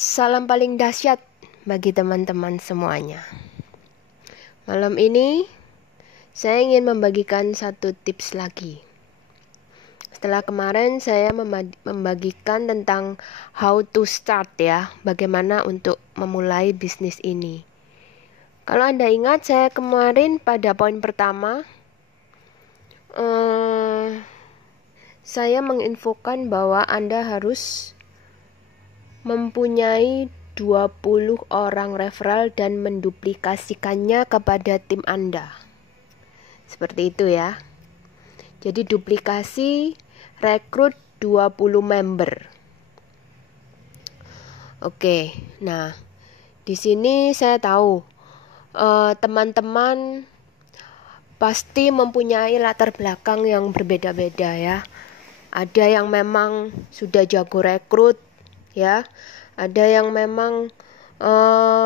Salam paling dahsyat bagi teman-teman semuanya. Malam ini saya ingin membagikan satu tips lagi. Setelah kemarin saya membagikan tentang how to start ya, bagaimana untuk memulai bisnis ini. Kalau Anda ingat, saya kemarin pada poin pertama saya menginfokan bahwa Anda harus mempunyai 20 orang referral dan menduplikasikannya kepada tim Anda. Seperti itu ya. Jadi duplikasi, rekrut 20 member. Oke, nah di sini saya tahu teman-teman pasti mempunyai latar belakang yang berbeda-beda ya. Ada yang memang sudah jago rekrut ya, ada yang memang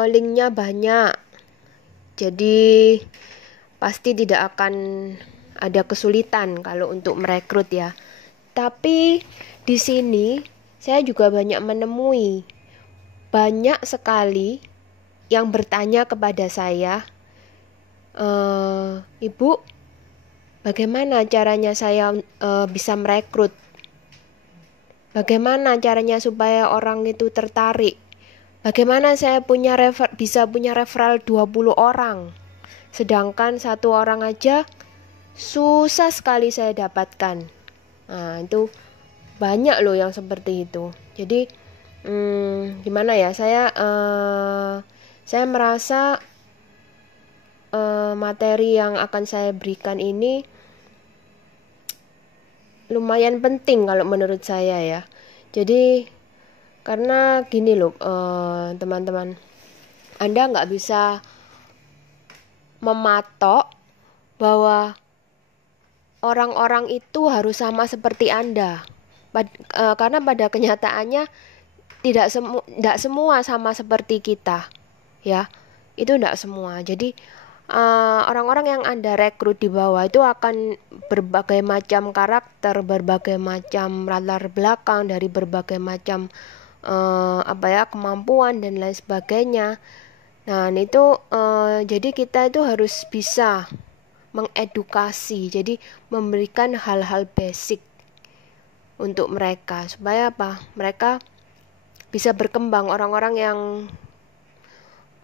linknya banyak, jadi pasti tidak akan ada kesulitan kalau untuk merekrut ya. Tapi di sini saya juga banyak menemui banyak sekali yang bertanya kepada saya, Ibu, bagaimana caranya saya bisa merekrut? Bagaimana caranya supaya orang itu tertarik? Bagaimana saya bisa punya referral 20 orang? Sedangkan satu orang aja susah sekali saya dapatkan. Nah, itu banyak loh yang seperti itu. Jadi gimana ya? Saya merasa materi yang akan saya berikan ini lumayan penting kalau menurut saya ya. Jadi karena gini loh teman-teman, Anda nggak bisa mematok bahwa orang-orang itu harus sama seperti Anda. Karena pada kenyataannya tidak semua sama seperti kita ya. Itu tidak semua. Jadi orang-orang yang Anda rekrut di bawah itu akan berbagai macam karakter, berbagai macam latar belakang, dari berbagai macam kemampuan dan lain sebagainya. Nah, itu jadi kita itu harus bisa mengedukasi, jadi memberikan hal-hal basic untuk mereka supaya mereka bisa berkembang. Orang-orang yang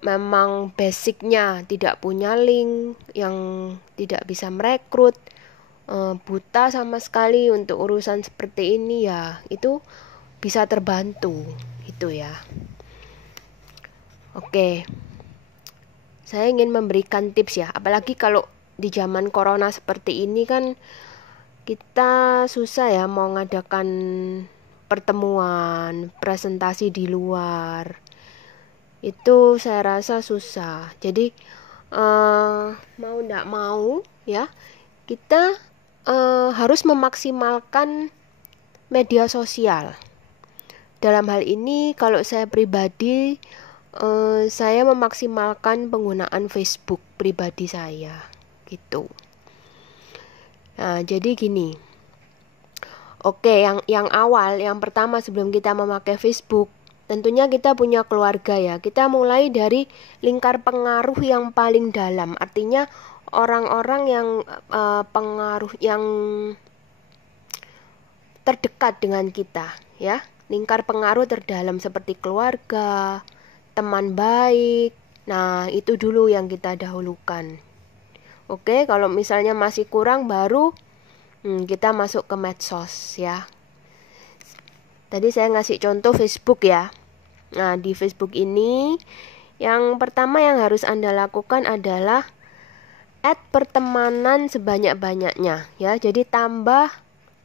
memang basicnya tidak punya link, yang tidak bisa merekrut, buta sama sekali untuk urusan seperti ini ya, itu bisa terbantu itu ya. Oke, saya ingin memberikan tips ya, apalagi kalau di zaman corona seperti ini kan kita susah ya mau ngadakan pertemuan, presentasi di luar. Itu saya rasa susah. Jadi mau tidak mau ya, kita harus memaksimalkan media sosial. Dalam hal ini kalau saya pribadi, saya memaksimalkan penggunaan Facebook pribadi saya gitu. Nah, jadi gini. Oke, yang awal, yang pertama sebelum kita memakai Facebook, tentunya kita punya keluarga ya. Kita mulai dari lingkar pengaruh yang paling dalam. Artinya orang-orang yang pengaruh yang terdekat dengan kita ya. Lingkar pengaruh terdalam seperti keluarga, teman baik. Nah, itu dulu yang kita dahulukan. Oke, kalau misalnya masih kurang baru kita masuk ke medsos ya. Tadi saya ngasih contoh Facebook ya. Nah, di Facebook ini yang pertama yang harus Anda lakukan adalah add pertemanan sebanyak-banyaknya ya. Jadi tambah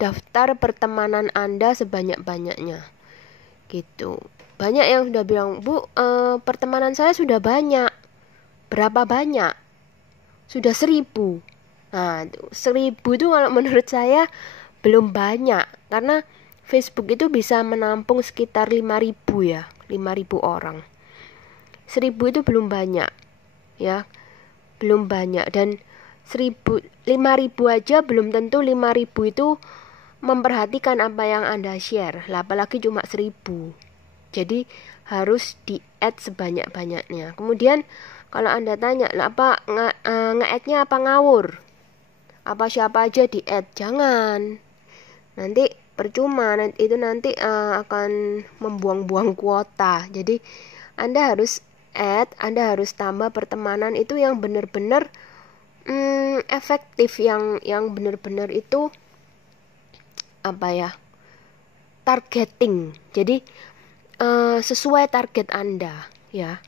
daftar pertemanan Anda sebanyak-banyaknya gitu. Banyak yang sudah bilang, Bu, pertemanan saya sudah banyak. Berapa banyak? Sudah 1000. Nah, 1000 itu kalau menurut saya belum banyak, karena Facebook itu bisa menampung sekitar 5.000 ya, 5.000 orang. 1000 itu belum banyak ya, belum banyak. Dan 5.000 aja belum tentu 5.000 itu memperhatikan apa yang Anda share lah, apalagi cuma 1000. Jadi harus di-add sebanyak-banyaknya. Kemudian kalau Anda tanya, lah apa nge-add-nya apa ngawur? Apa siapa aja di-add? Jangan. Nanti percuma, itu nanti akan membuang-buang kuota. Jadi Anda harus add, Anda harus tambah pertemanan itu yang benar-benar efektif, yang benar-benar itu apa ya, targeting. Jadi sesuai target Anda ya.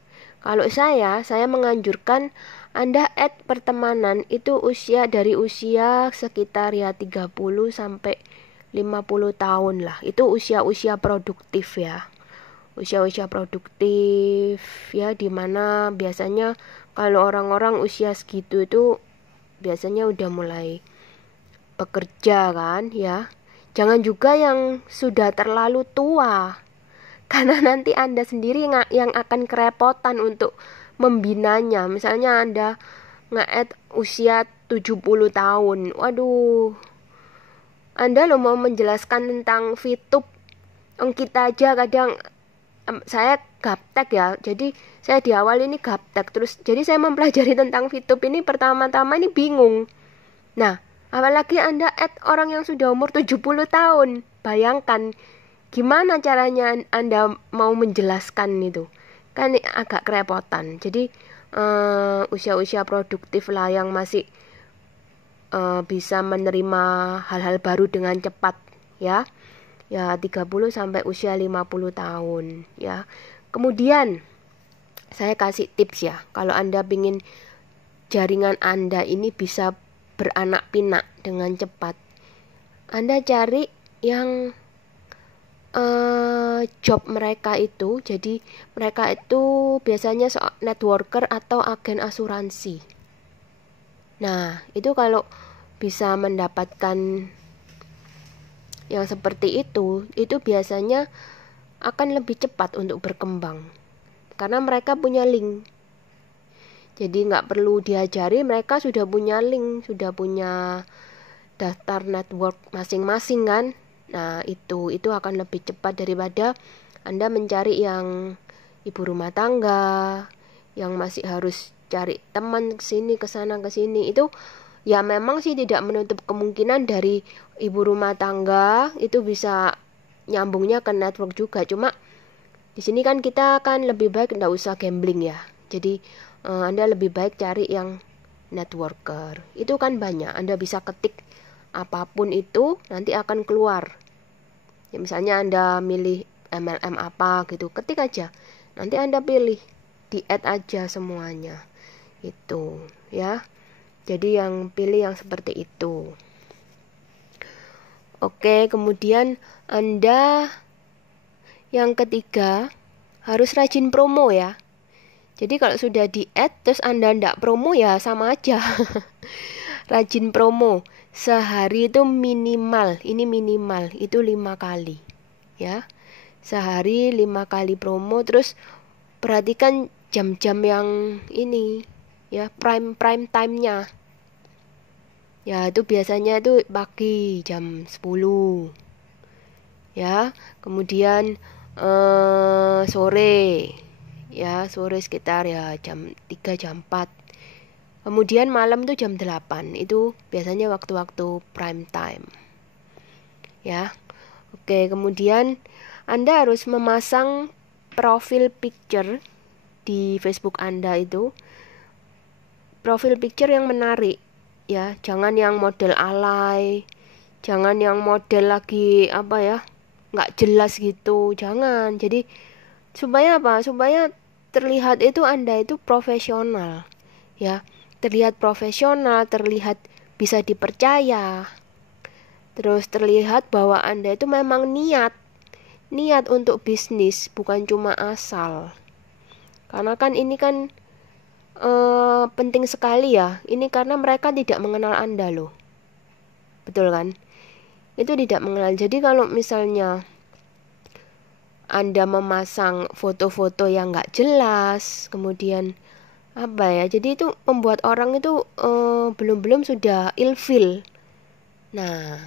Kalau saya menganjurkan Anda add pertemanan itu dari usia sekitar ya 30 sampai 50 tahun lah. Itu usia-usia produktif ya. Usia-usia produktif ya, dimana biasanya kalau orang-orang usia segitu itu biasanya udah mulai bekerja kan ya. Jangan juga yang sudah terlalu tua, karena nanti Anda sendiri yang akan kerepotan untuk membinanya. Misalnya Anda nge-add usia 70 tahun. Waduh, Anda lo mau menjelaskan tentang VTube, kita aja kadang saya gaptek ya. Jadi saya di awal ini gaptek, terus jadi saya mempelajari tentang VTube ini pertama-tama ini bingung. Nah, apalagi Anda add orang yang sudah umur 70 tahun. Bayangkan gimana caranya Anda mau menjelaskan itu. Kan agak kerepotan. Jadi usia-usia produktif lah yang masih bisa menerima hal-hal baru dengan cepat ya. Ya 30 sampai usia 50 tahun ya. Kemudian saya kasih tips ya, kalau Anda ingin jaringan Anda ini bisa beranak pinak dengan cepat, Anda cari yang job mereka itu. Jadi mereka itu biasanya networker atau agen asuransi. Nah, itu kalau bisa mendapatkan yang seperti itu biasanya akan lebih cepat untuk berkembang, karena mereka punya link. Jadi nggak perlu diajari, mereka sudah punya link, sudah punya daftar network masing-masing kan. Nah, itu akan lebih cepat daripada Anda mencari yang ibu rumah tangga, yang masih harus cari teman kesini kesana kesini. Itu ya memang sih tidak menutup kemungkinan dari ibu rumah tangga itu bisa nyambungnya ke network juga. Cuma di sini kan kita kan lebih baik nggak usah gambling ya. Jadi Anda lebih baik cari yang networker. Itu kan banyak. Anda bisa ketik apapun itu, nanti akan keluar. Ya, misalnya Anda milih MLM apa gitu, ketik aja. Nanti Anda pilih, di-add aja semuanya. Itu ya. Jadi yang pilih yang seperti itu. Oke, kemudian Anda yang ketiga harus rajin promo ya. Jadi kalau sudah di-add terus Anda ndak promo ya sama aja. Rajin promo. Sehari itu minimal, ini minimal itu 5 kali ya. Sehari 5 kali promo. Terus perhatikan jam-jam yang ini ya, prime time-nya. Ya, itu biasanya itu pagi jam 10 ya. Kemudian sore ya, sore sekitar ya jam 3 jam 4. Kemudian malam tuh jam 8. Itu biasanya waktu-waktu prime time ya. Oke, kemudian Anda harus memasang profil picture di Facebook Anda itu. Profil picture yang menarik ya. Jangan yang model alay, jangan yang model lagi apa ya, nggak jelas gitu. Jangan. Jadi supaya apa? Supaya terlihat itu Anda itu profesional ya. Terlihat profesional, terlihat bisa dipercaya. Terus terlihat bahwa Anda itu memang niat untuk bisnis, bukan cuma asal. Karena kan ini kan penting sekali ya. Ini karena mereka tidak mengenal Anda loh. Betul kan? Itu tidak mengenal. Jadi kalau misalnya Anda memasang foto-foto yang nggak jelas, kemudian apa ya, jadi itu membuat orang itu belum sudah ilfil. Nah,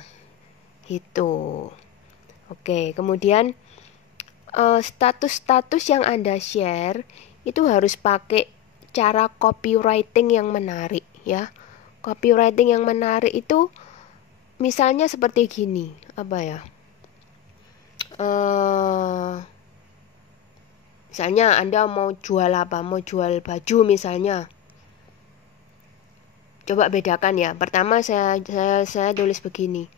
itu. Oke, kemudian status-status yang Anda share itu harus pakai cara copywriting yang menarik ya. Copywriting yang menarik itu misalnya seperti gini, apa ya? Misalnya Anda mau jual apa? Mau jual baju misalnya. Coba bedakan ya. Pertama saya tulis begini.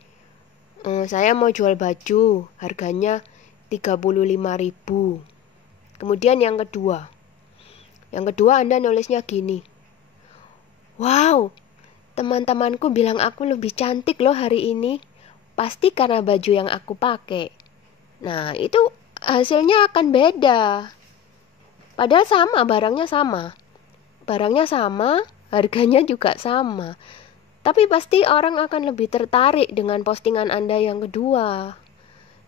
Saya mau jual baju, harganya 35.000. Kemudian yang kedua Anda nulisnya gini. Wow, teman-temanku bilang aku lebih cantik loh hari ini. Pasti karena baju yang aku pakai. Nah, itu hasilnya akan beda. Padahal sama, barangnya sama. Barangnya sama, harganya juga sama. Tapi pasti orang akan lebih tertarik dengan postingan Anda yang kedua.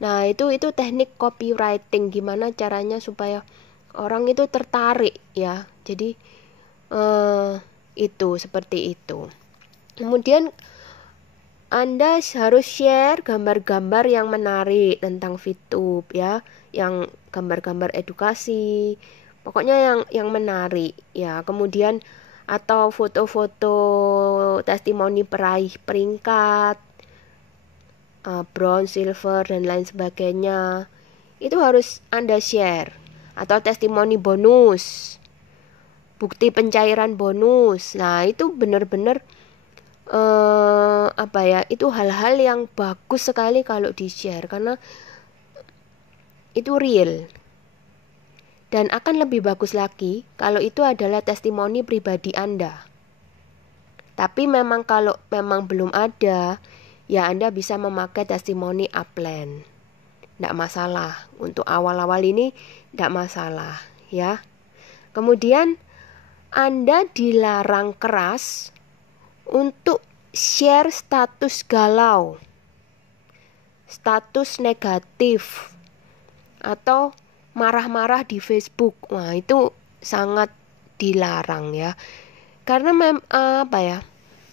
Nah, itu teknik copywriting. Gimana caranya supaya orang itu tertarik ya. Jadi itu seperti itu. Kemudian Anda harus share gambar-gambar yang menarik tentang VTube ya, yang gambar-gambar edukasi. Pokoknya yang menarik ya. Kemudian atau foto-foto testimoni peraih peringkat bronze, silver dan lain sebagainya. Itu harus Anda share. Atau testimoni bonus, bukti pencairan bonus. Nah, itu benar-benar itu hal-hal yang bagus sekali kalau di-share karena itu real. Dan akan lebih bagus lagi kalau itu adalah testimoni pribadi Anda. Tapi memang kalau memang belum ada, ya Anda bisa memakai testimoni upline. Tidak masalah. Untuk awal-awal ini tidak masalah ya. Kemudian Anda dilarang keras untuk share status galau, status negatif, atau marah-marah di Facebook. Wah, itu sangat dilarang ya. Karena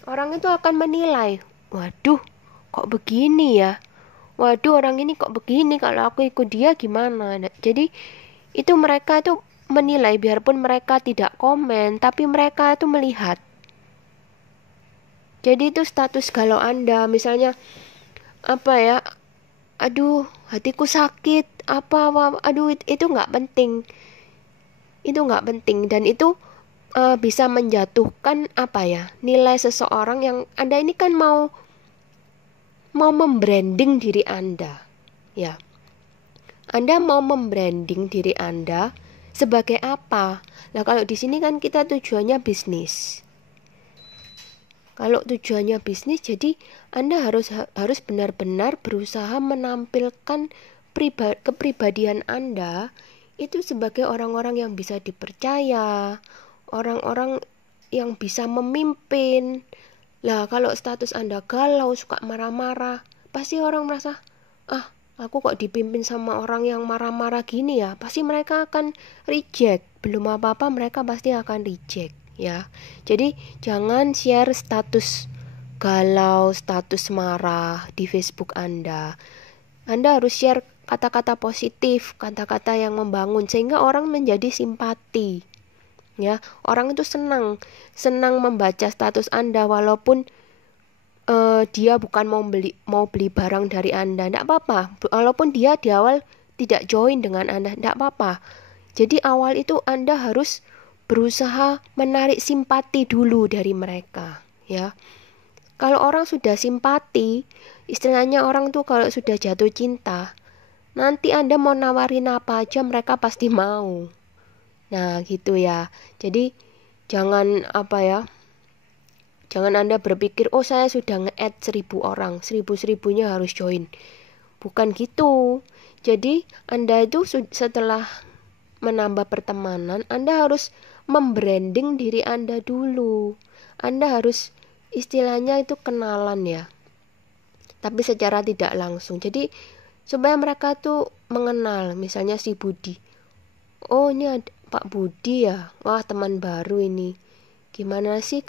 orang itu akan menilai, waduh, kok begini ya? Waduh, orang ini kok begini, kalau aku ikut dia gimana? Nah, jadi itu mereka itu menilai, biarpun mereka tidak komen, tapi mereka itu melihat. Jadi itu status galau Anda, misalnya aduh, hatiku sakit, aduh, itu nggak penting. Itu nggak penting dan itu bisa menjatuhkan nilai seseorang yang Anda ini kan mau membranding diri Anda, ya. Anda mau membranding diri Anda sebagai apa? Nah, kalau di sini kan kita tujuannya bisnis. Kalau tujuannya bisnis, jadi Anda harus benar-benar berusaha menampilkan kepribadian Anda itu sebagai orang-orang yang bisa dipercaya, orang-orang yang bisa memimpin. Lah, kalau status Anda galau, suka marah-marah, pasti orang merasa, aku kok dipimpin sama orang yang marah-marah gini ya. Pasti mereka akan reject. Belum apa-apa mereka pasti akan reject ya. Jadi jangan share status galau, status marah di Facebook Anda. Anda harus share kata-kata positif, kata-kata yang membangun sehingga orang menjadi simpati. Ya, orang itu senang membaca status Anda walaupun dia bukan mau beli barang dari Anda, tidak apa-apa. Walaupun dia di awal tidak join dengan Anda, tidak apa-apa. Jadi awal itu Anda harus berusaha menarik simpati dulu dari mereka, ya. Kalau orang sudah simpati, istilahnya orang tuh kalau sudah jatuh cinta, nanti Anda mau nawarin apa aja mereka pasti mau. Nah, gitu ya. Jadi jangan jangan Anda berpikir, oh saya sudah nge-add 1.000 orang, 1.000-1.000-nya harus join. Bukan gitu. Jadi Anda itu setelah menambah pertemanan, Anda harus membranding diri Anda dulu. Anda harus istilahnya itu kenalan ya. Tapi secara tidak langsung. Jadi supaya mereka tuh mengenal, misalnya si Budi. Oh, ini ada Pak Budi ya. Wah, teman baru ini. Gimana sih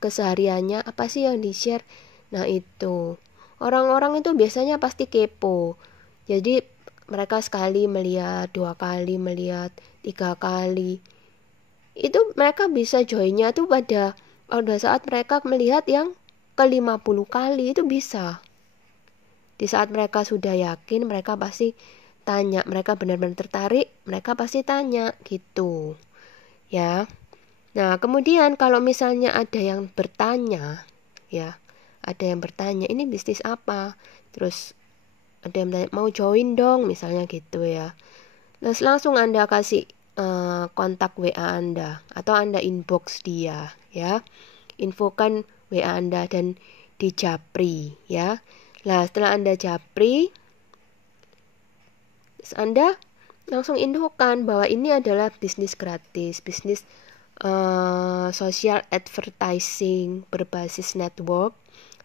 kesehariannya? Apa sih yang di-share? Nah, itu. Orang-orang itu biasanya pasti kepo. Jadi mereka sekali melihat, 2 kali melihat, 3 kali. Itu mereka bisa joinnya tuh pada saat mereka melihat yang ke-50 kali itu bisa. Di saat mereka sudah yakin, mereka pasti tanya, mereka benar-benar tertarik, mereka pasti tanya gitu. Ya. Nah, kemudian kalau misalnya ada yang bertanya, ya. Ada yang bertanya, ini bisnis apa? Terus ada yang tanya, mau join dong, misalnya gitu ya. Terus langsung Anda kasih kontak WA Anda atau Anda inbox dia ya. Infokan WA Anda dan dijapri ya. Nah, setelah Anda japri, Anda langsung infokan bahwa ini adalah bisnis gratis, bisnis social advertising berbasis network,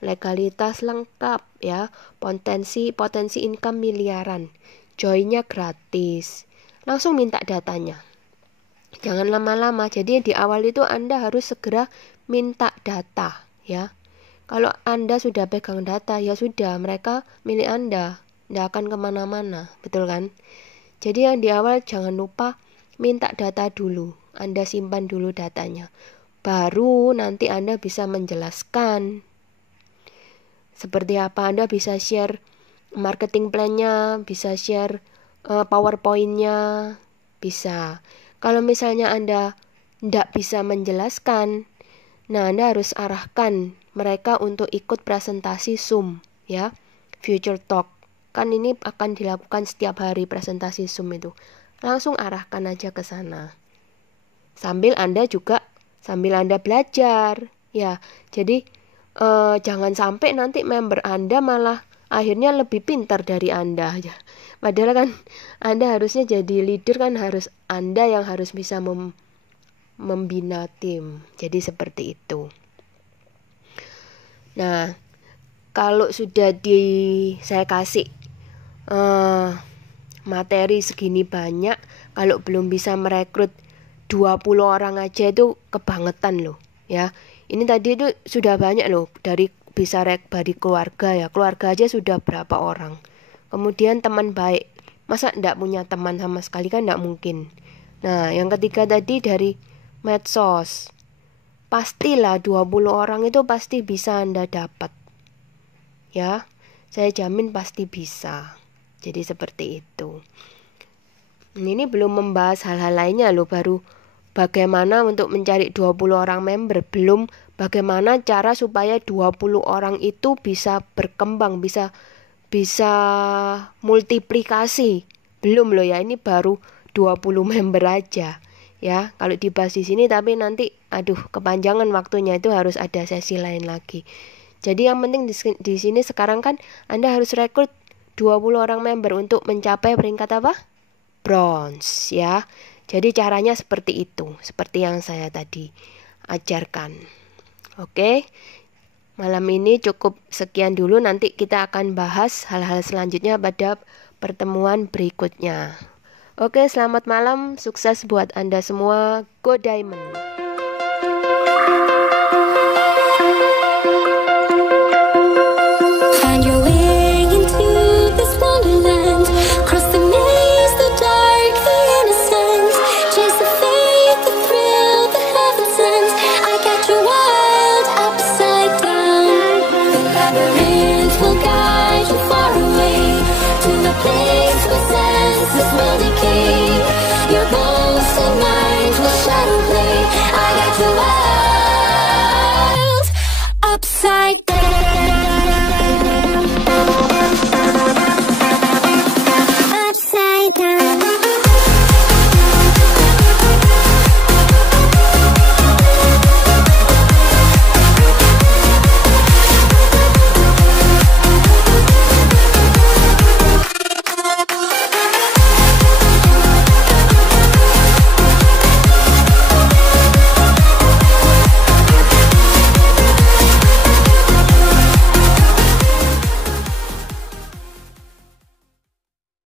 legalitas lengkap ya, potensi income miliaran, joinnya gratis. Langsung minta datanya. Jangan lama-lama. Jadi di awal itu Anda harus segera minta data ya. Kalau Anda sudah pegang data, ya sudah, mereka milik Anda, tidak akan kemana-mana, betul kan? Jadi yang di awal jangan lupa minta data dulu. Anda simpan dulu datanya. Baru nanti Anda bisa menjelaskan seperti apa. Anda bisa share marketing plan-nya, bisa share PowerPoint-nya, bisa. Kalau misalnya Anda tidak bisa menjelaskan, nah Anda harus arahkan mereka untuk ikut presentasi Zoom ya, Future Talk. Kan ini akan dilakukan setiap hari presentasi Zoom itu. Langsung arahkan aja ke sana. Sambil Anda belajar ya. Jadi jangan sampai nanti member Anda malah akhirnya lebih pintar dari Anda ya. Padahal kan Anda harusnya jadi leader, kan harus Anda yang harus bisa membina tim. Jadi seperti itu. Nah, kalau sudah saya kasih materi segini banyak, kalau belum bisa merekrut 20 orang aja itu kebangetan loh ya. Ini tadi itu sudah banyak loh, dari keluarga ya. Keluarga aja sudah berapa orang. Kemudian teman baik. Masa enggak punya teman sama sekali, kan enggak mungkin. Nah, yang ketiga tadi dari medsos. Pastilah 20 orang itu pasti bisa Anda dapat. Ya, saya jamin pasti bisa. Jadi seperti itu. Ini belum membahas hal-hal lainnya loh, baru bagaimana untuk mencari 20 orang member, belum bagaimana cara supaya 20 orang itu bisa berkembang, bisa multiplikasi. Belum loh ya, ini baru 20 member aja ya. Kalau dibahas di sini tapi nanti kepanjangan waktunya, itu harus ada sesi lain lagi. Jadi yang penting di sini sekarang kan Anda harus rekrut 20 orang member untuk mencapai peringkat apa? Bronze ya. Jadi caranya seperti itu, seperti yang saya tadi ajarkan. Oke. Malam ini cukup sekian dulu, nanti kita akan bahas hal-hal selanjutnya pada pertemuan berikutnya. Oke, selamat malam, sukses buat Anda semua. Go Diamond. Upside down.